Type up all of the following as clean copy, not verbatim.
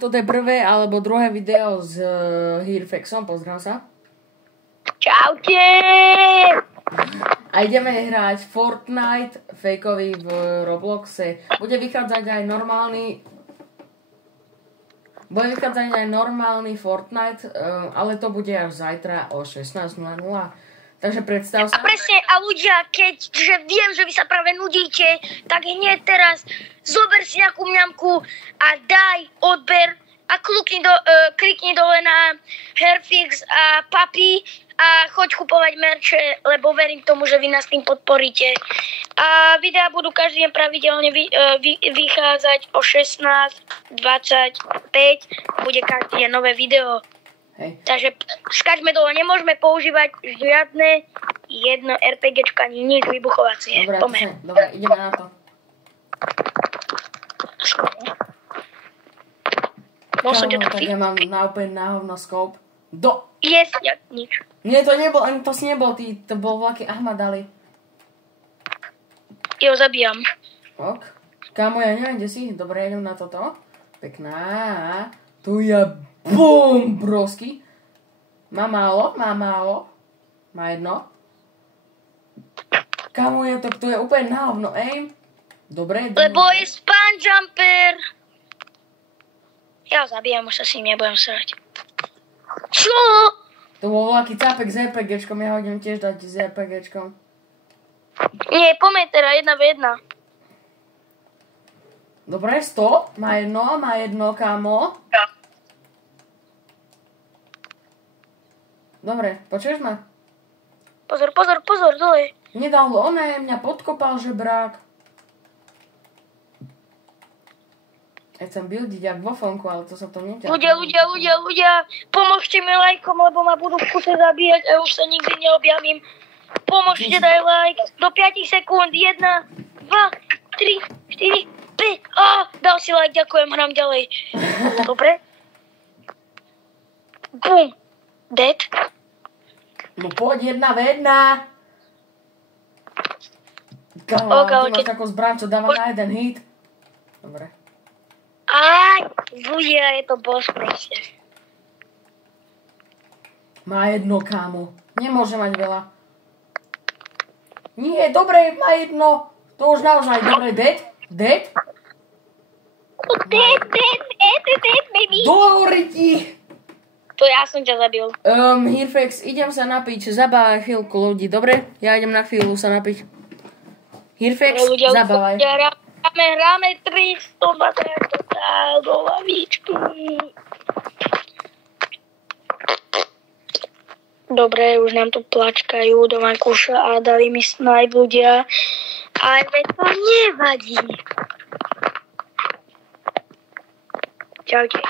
Toto je prvé alebo druhé video s Hirfexom, pozdrav sa. Čaute! A ideme hrať Fortnite fejkový v Robloxe. Bude vychádzať aj normálny Fortnite, ale to bude až zajtra o 16:00. Takže predstav sa. A presne, a ľudia, keďže viem, že vy sa práve nudíte, tak hneď teraz zober si nejakú mňamku a daj odber a klikni dole na Herfix a Papi a choď kupovať merče, lebo verím tomu, že vy nás tým podporíte. A videá budú každý deň pravidelne vychádzať o 16:25. Bude každý deň nové video. Hej. Takže skačme dole, nemôžeme používať žiadne jedno RPGčka, ani nič vybuchovacie. Dobre, ideme na to. Tak ja mám úplne náhovno scope. Yes, nič. Nie, to nebol, ani to si nebol ty, to bol vlaky Ahmad Ali. Jo, zabíjam. Ok. Kámo, ja neviem, kde si. Dobre, idem na toto. Pekná. Tu je BOOM, brosky. Má málo. Má jedno. Kámo, to je úplne na hovno, aim. Dobre. Lebo je spam jumper. Ja ho zabijam, už sa s ním nebudem srať. Čo? To bol voľaký cápek s RPGčkom, ja ho idem tiež dať s RPGčkom. Nie, pomeň teda, 1v1. Dobre, 100. Má jedno, kámo. Ja. Dobre, počuješ ma? Pozor, dole. Nedal mňa podkopal žebrák. Ja chcem buildiť jak vo fonku, ale to sa to neťa. Ľudia, pomôžte mi lajkom, lebo ma budú v kuse zabíjať a už sa nikdy neobjavím. Pomôžte, daj like. Do 5 sekúnd. 1, 2, 3, 4, 5. Dal si like, ďakujem, hrám ďalej. Dobre? Bum. Dead. No poď 1v1. Kámo, ty máš takú zbraň, čo dáva na jeden hit. Dobre. Ľudia, je to boss proste. Má jedno, kámo. Nemôže mať veľa. Nie, dobre, má jedno. To už naozaj, dobre, dead? Dead, baby. Dole ti. To ja som ťa zabil. Hirfex, idem sa napiť, zabávaj chvíľku ľudí, dobre? Ja idem na chvíľu sa napiť. Hirfex, zabávaj. Hráme 320 do lavičky. Dobre, už nám tu plačkajú do Vankúša a dali mi snipe ľudia. Ale to nevadí. Čaute,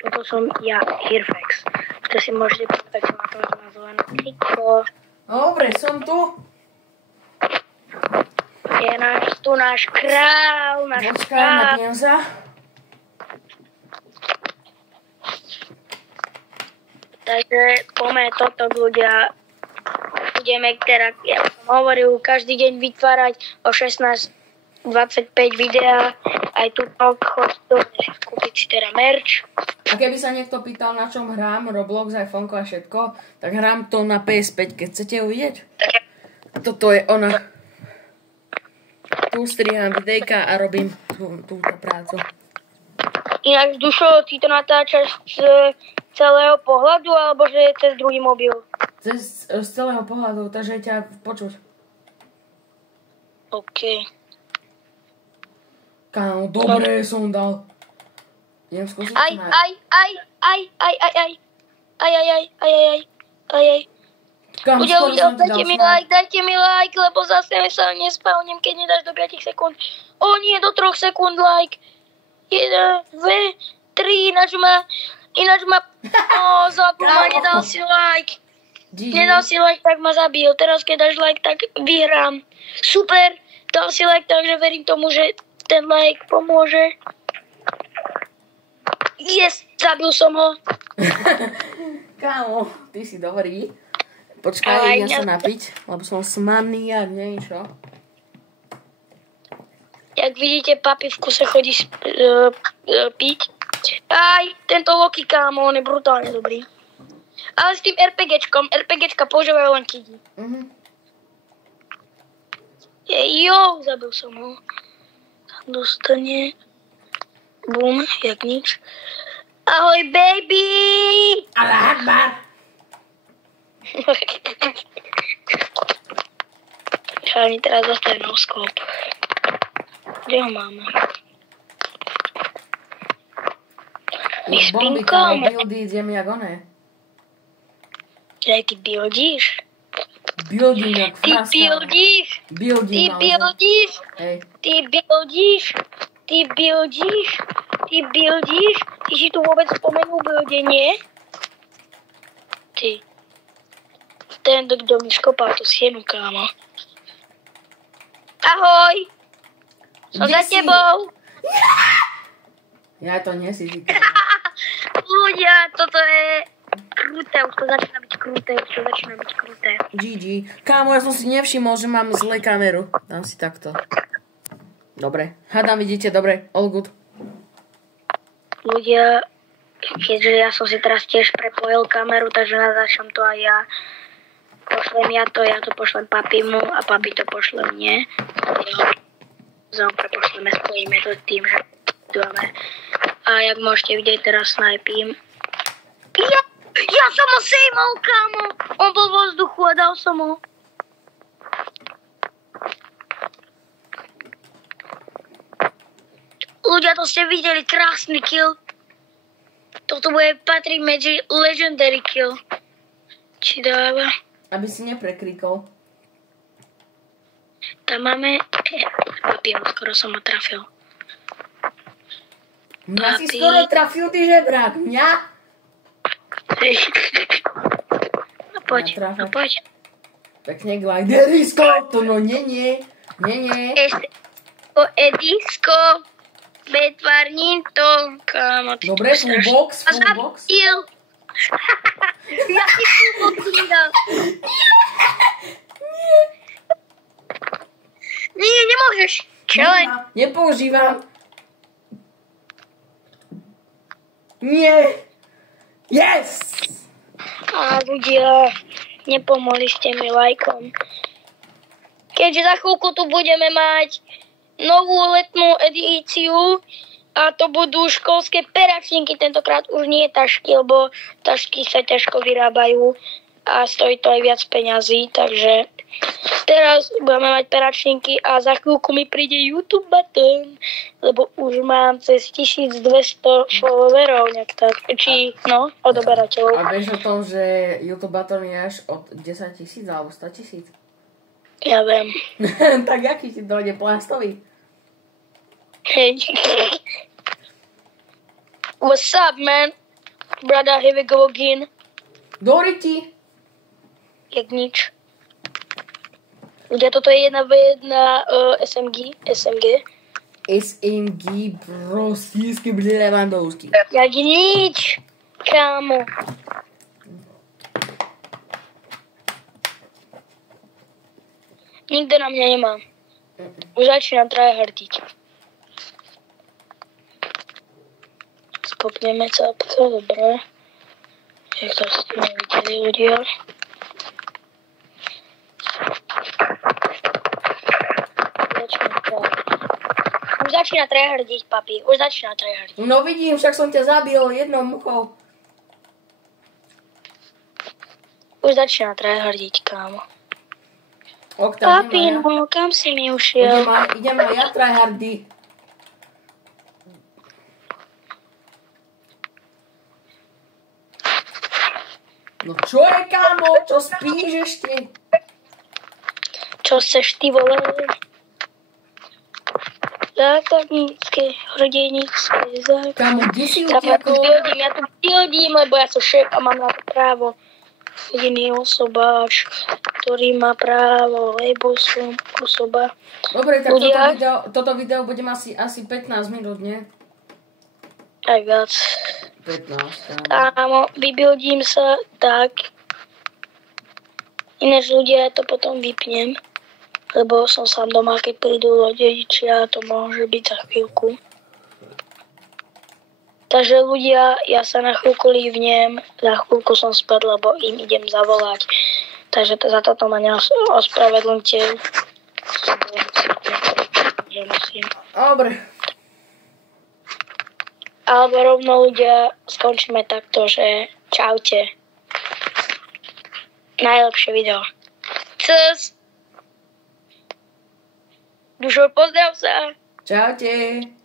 toto som ja, Hirfex. To si môžete povedať, že má to nazvané triko. Dobre, som tu. Je tu náš král, Napnem sa. Takže poďme toto, ľudia. Budeme teda, ja som hovoril, každý deň vytvárať o 16:25 videá. Aj tu chodíte kúpiť si teda merch. A keby sa niekto pýtal, na čom hrám, Roblox, iPhoneko a všetko, tak hrám to na PS5, keď chcete uvidieť. Toto je ona. Tu strihám videjka a robím túto prácu. Inak, Dušo, ty to natáčaš z celého pohľadu, alebo že je cez druhý mobil? Z celého pohľadu, takže ťa počuť. OK. Kámo, dobre som dal. Idem skúsiť Aj. Ľudia, dajte mi like, lebo zase sa nespavnem, keď nedáš do 5 sekúnd. Nie, do 3 sekúnd like. 1, 2, 3, ináč ma zabil ma, nedal si like. Nedal si like, tak ma zabil. Teraz, keď dáš like, tak vyhrám. Super, dal si like, takže verím tomu, že ten like pomôže. Yes, zabil som ho. Kámo, ty si dobrý. Počkaj, idem sa napiť, lebo som smanný a niečo. Jak vidíte, papi v kuse chodí piť. Aj tento Loki, kámo, on je brutálne dobrý. Ale s tým RPGčka používajú len kidi. Zabil som ho. Dostane. Bum, jak nič. Ahoj, baby! Allah Akbar! Ani teraz zostaje noskop. Kde ho máme? Bomby, kámo, buildy, idem jak oné. Aj ty buildíš? Building jak Ty frasa. buildíš? Building, Ty buildíš? Hej. Ty buildíš? Ty buildíš? Ty buildíš? Ty si tu vôbec spomenul buildenie? Ty. Ten, kto mi skopal tú sienu, kámo. Ahoj! Som Kde za si? tebou! Ja to nie si ty, kámo. Ľudia, toto je kruté, už to začína byť kruté. GG. Kámo, ja som si nevšimol, že mám zlé kameru. Dám si takto. Dobre. Hádam, vidíte, dobre. All good. Ľudia, keďže ja som si teraz tiež prepojil kameru, takže natáčam to aj ja. Pošlem ja to pošlem papimu a papi to pošle mne. Zom prepošleme, spojíme to tým, že dáme. A jak môžete vidieť, teraz snajpím. Ja som ho sejmol, kámo! On bol vo vzduchu a dal som ho. Ľudia, to ste videli, krásny kill. Toto bude patriť medzi legendary kill. Či dáva? Aby si neprekrikol. Tam máme... Papi, skoro som ho trafil. Mňa si skoro trafil, ty žebrák. Mňa? No poď. Pekne gliderisko. To no nie. Este o edisko. Betvárnito. Kámo, ty Dobre, tu full box. A zabil. Ja si full box vydal. Nie, nemôžeš. Čo len? Nepoužívam. Nie. Yes! A ľudia, nepomohli ste mi lajkom. Keďže za chvíľku tu budeme mať novú letnú edíciu a to budú školské peračníky, tentokrát už nie tašky, lebo tašky sa ťažko vyrábajú a stojí to aj viac peňazí, takže teraz budeme mať peračníky a za chvíľku mi príde YouTube button, lebo už mám cez 1200 followerov, nejak tak, odoberateľov. A vieš o tom, že YouTube button je až od 10 000 alebo 100 000? Ja viem. Tak aký ti dojde plastový? Hey. What's up, man? Brother, here we go again. Dobre ti. Jak nič. Ľudia, toto je 1v1 SMG. SMG Brosísky Levandovský. Jak nič, kámo. Nikto na mňa nemá. Už začínam tryhardiť. Skopneme capko, dobre. Jak to ste nevideli, ľudia. Už začína tryhardiť, papi. Už začína tryhardiť. No vidím, však som ťa zabil jednou muchou. Už začína tryhardiť, kámo. Oktav, Papi, no kam si mi ušiel? Idem na ja tryhardy. No čo je, kámo? Čo spíš ešte? Čo chceš ty, vole? Základnícke, hrdenické, Kámo, kde si ja tu utiekol? buildím, lebo ja som šéf a mám na to právo. Jediný osobáč, ktorý má právo, lebo som osoba. Dobre, tak ľudia, toto video budem asi 15 minút, nie? aj viac. 15, Kámo, vybuildím sa tak. Ináč ľudia, ja to potom vypnem. Lebo som sám doma, keď prídu dedičia, to môže byť za chvíľku. Takže ľudia, ja sa na chvíľku lívnem, za chvíľku som späť, lebo im idem zavolať. Takže za toto ma neospravedlňte. Dobre. Alebo rovno ľudia skončíme takto, že čaute. Najlepšie video. Cus. Dušo, pozdrav sa. Čaute.